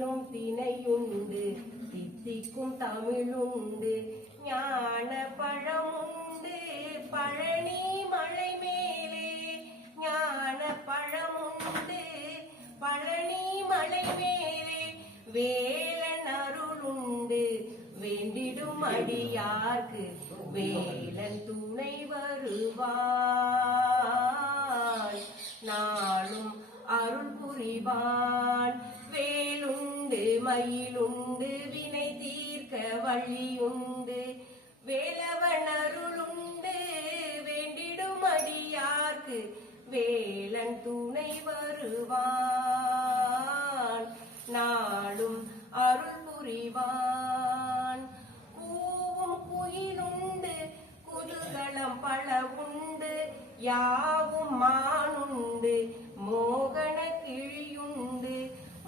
தேனும் தினையுண்டு தித்திக்கும் தமிழுண்டு ஞான பழமுண்டு பழனி மலை மேலே ஞான பழமுண்டு பழனி மலை மேலே வேலன் அருளுண்டு வேண்டிடும் அடியார்க்கு வேலன் துணை வருவான் நாளும் அருள் புரிவான் வேலுண்டு மயிலுண்டு வினை தீர்க்க வழியுண்டு வேலவன் அருளுண்டு வேண்டிடும் அடியார்க்கு வேலன் துணை வருவான் நாளும் அருள் புரிவான் கூவும் குயிலுண்டு குதூகலம் பல உண்டு யாவும் மானுண்டு மோகன கிழியுண்டு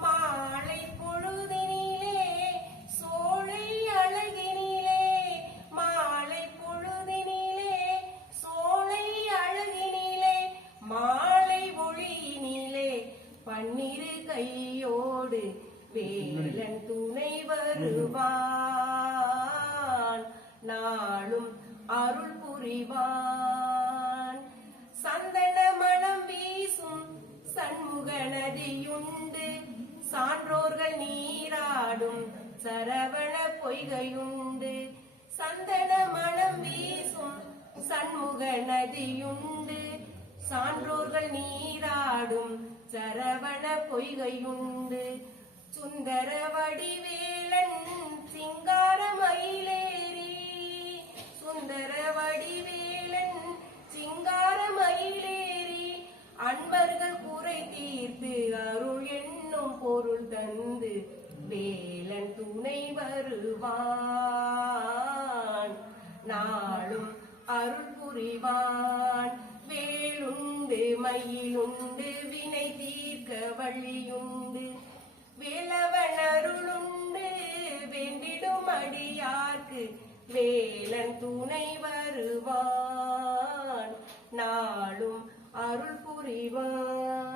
மாலை பொழுதினிலே சோலை அழகினிலே மாலை பொழுதினிலே சோலை அழகினிலே மாலை ஒளியினிலே பன்னிரு கையோடு வேலன் துணை வருவான் நாளும் அருள் புரிவான் சந்தன மனம் வீசும் சண்முக நதியுண்டு சான்றோர்கள் நீராடும் சரவண பொய்கையுண்டு சந்தன மனம் வீசும் சண்முக நதியுண்டு சான்றோர்கள் நீராடும் சரவண பொய்கையுண்டு சுந்தர வடிவேலன் சிங்கார மயிலேறி சுந்தர வடிவேலன் சிங்கார மயிலேறி அன்பர்கள் குறை தீர்த்து அருள் என்னும் பொருள் தந்து வேலன் துணை வருவான் நாளும் அருள் புரிவான் வேலுண்டு மயிலுண்டு வினை தீர்க்க வழியுண்டு வேலவன் அருளுண்டு வேண்டிடும் அடியார்க்கு வேலன் துணை வருவான் நாளும் அருள் புரிவான்.